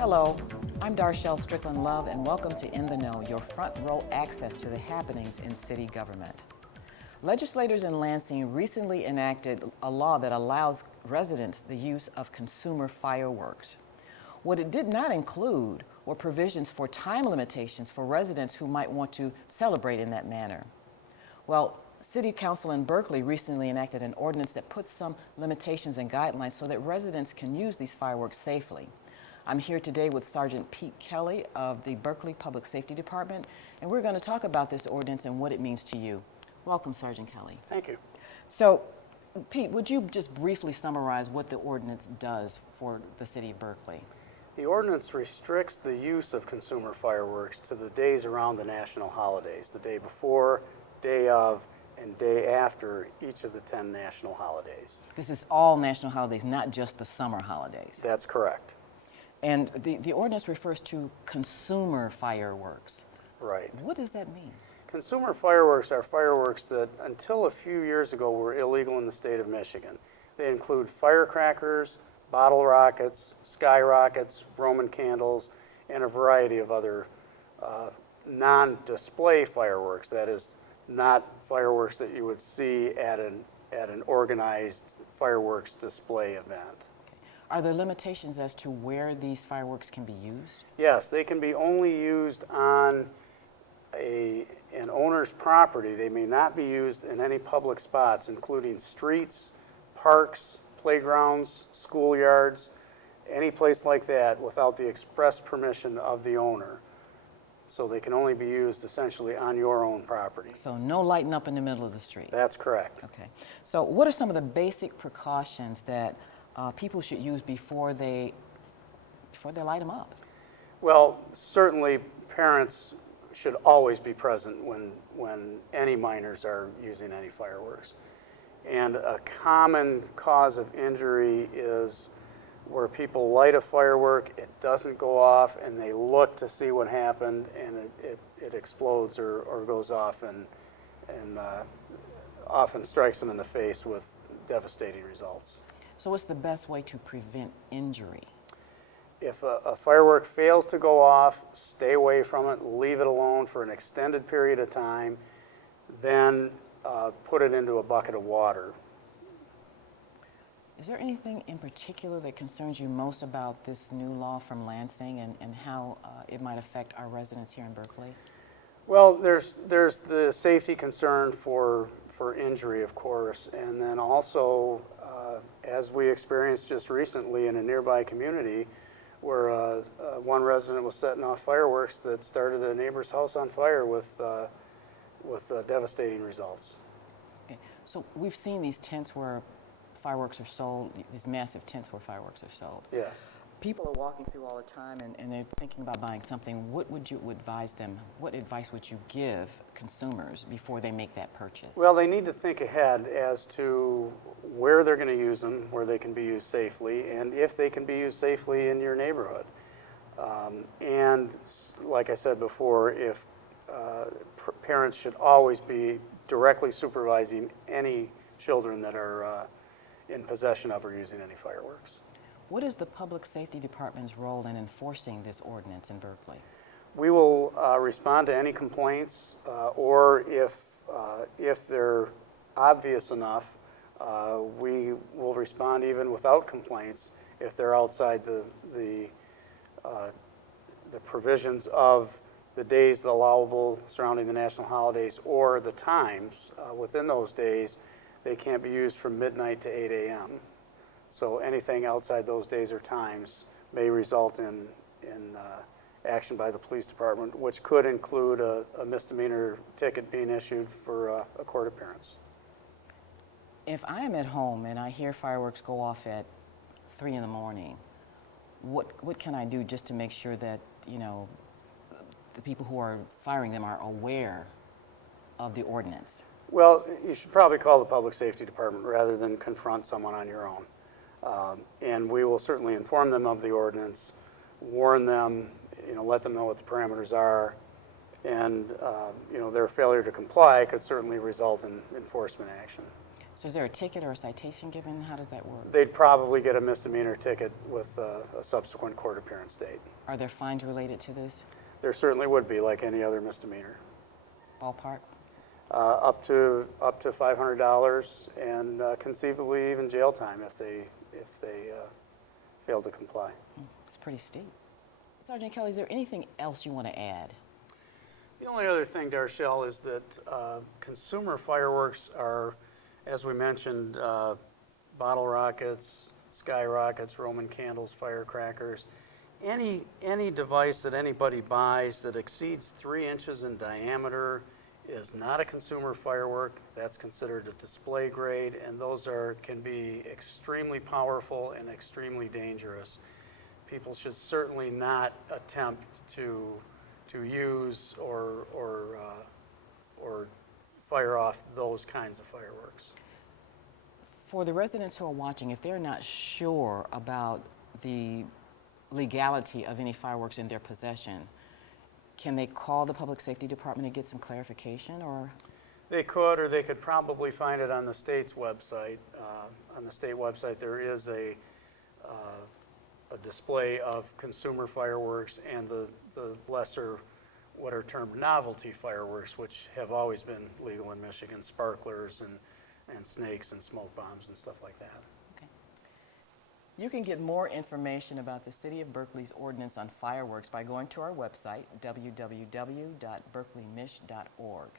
Hello, I'm Darshelle Strickland Love, and welcome to In the Know, your front row access to the happenings in city government. Legislators in Lansing recently enacted a law that allows residents the use of consumer fireworks. What it did not include were provisions for time limitations for residents who might want to celebrate in that manner. Well, City Council in Berkley recently enacted an ordinance that puts some limitations and guidelines so that residents can use these fireworks safely. I'm here today with Sergeant Pete Kelly of the Berkley Public Safety Department, and we're going to talk about this ordinance and what it means to you. Welcome, Sergeant Kelly. Thank you. So, Pete, would you just briefly summarize what the ordinance does for the city of Berkley? The ordinance restricts the use of consumer fireworks to the days around the national holidays, the day before, day of, and day after each of the 10 national holidays. This is all national holidays, not just the summer holidays. That's correct. And the ordinance refers to consumer fireworks. Right. What does that mean? Consumer fireworks are fireworks that until a few years ago were illegal in the state of Michigan. They include firecrackers, bottle rockets, sky rockets, Roman candles, and a variety of other non-display fireworks. That is, not fireworks that you would see at an organized fireworks display event. Are there limitations as to where these fireworks can be used? Yes, they can be only used on an owner's property. They may not be used in any public spots, including streets, parks, playgrounds, schoolyards, any place like that without the express permission of the owner. So they can only be used essentially on your own property. So no lighting up in the middle of the street? That's correct. Okay. So what are some of the basic precautions that people should use before they light them up? Well, certainly parents should always be present when any minors are using any fireworks. And a common cause of injury is where people light a firework, it doesn't go off, and they look to see what happened, and it explodes or goes off and often strikes them in the face with devastating results. So what's the best way to prevent injury? If a firework fails to go off, stay away from it, leave it alone for an extended period of time, then put it into a bucket of water. Is there anything in particular that concerns you most about this new law from Lansing and how it might affect our residents here in Berkley? Well, there's the safety concern for injury, of course, and then also, as we experienced just recently in a nearby community, where one resident was setting off fireworks that started a neighbor's house on fire with devastating results. Okay. So we've seen these tents where fireworks are sold, these massive tents where fireworks are sold. Yes. People are walking through all the time and they're thinking about buying something. What would you advise them? What advice would you give consumers before they make that purchase? Well, they need to think ahead as to where they're going to use them, where they can be used safely, and if they can be used safely in your neighborhood. And like I said before, if parents should always be directly supervising any children that are in possession of or using any fireworks. What is the Public Safety Department's role in enforcing this ordinance in Berkley? We will respond to any complaints, or if they're obvious enough, we will respond even without complaints if they're outside the provisions of the days allowable surrounding the national holidays or the times. Within those days, they can't be used from midnight to 8 a.m. So anything outside those days or times may result in action by the police department, which could include a misdemeanor ticket being issued for a court appearance. If I am at home and I hear fireworks go off at 3 in the morning, what can I do just to make sure that, you know, the people who are firing them are aware of the ordinance? Well, you should probably call the Public Safety Department rather than confront someone on your own. And we will certainly inform them of the ordinance, warn them, you know, let them know what the parameters are, and you know, their failure to comply could certainly result in enforcement action. So is there a ticket or a citation given? How does that work? They'd probably get a misdemeanor ticket with a subsequent court appearance date. Are there fines related to this? There certainly would be, like any other misdemeanor. Ballpark? Up to $500 and conceivably even jail time if they fail to comply. It's pretty steep. Sergeant Kelly, is there anything else you want to add? The only other thing, Darshell, is that consumer fireworks are, as we mentioned, bottle rockets, sky rockets, Roman candles, firecrackers. Any device that anybody buys that exceeds 3 inches in diameter is not a consumer firework. That's considered a display grade, and those can be extremely powerful and extremely dangerous. People should certainly not attempt to use or fire off those kinds of fireworks. For the residents who are watching, if they're not sure about the legality of any fireworks in their possession, can they call the Public Safety Department and get some clarification, or? They could, or they could probably find it on the state's website. On the state website, there is a display of consumer fireworks and the lesser, what are termed novelty fireworks, which have always been legal in Michigan, sparklers and snakes and smoke bombs and stuff like that. Okay. You can get more information about the City of Berkeley's ordinance on fireworks by going to our website, www.berkleymich.org.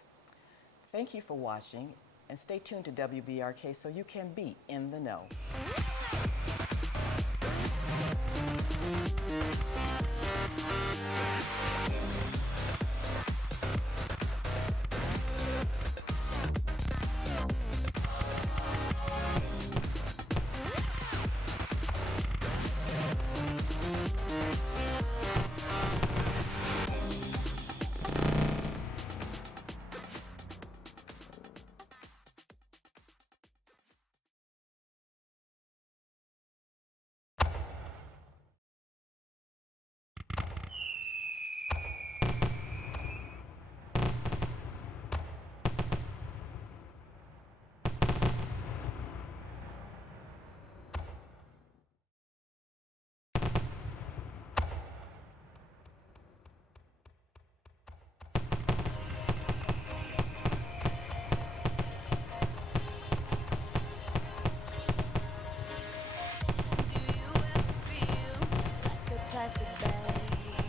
Thank you for watching, and stay tuned to WBRK so you can be in the know. Plastic bag.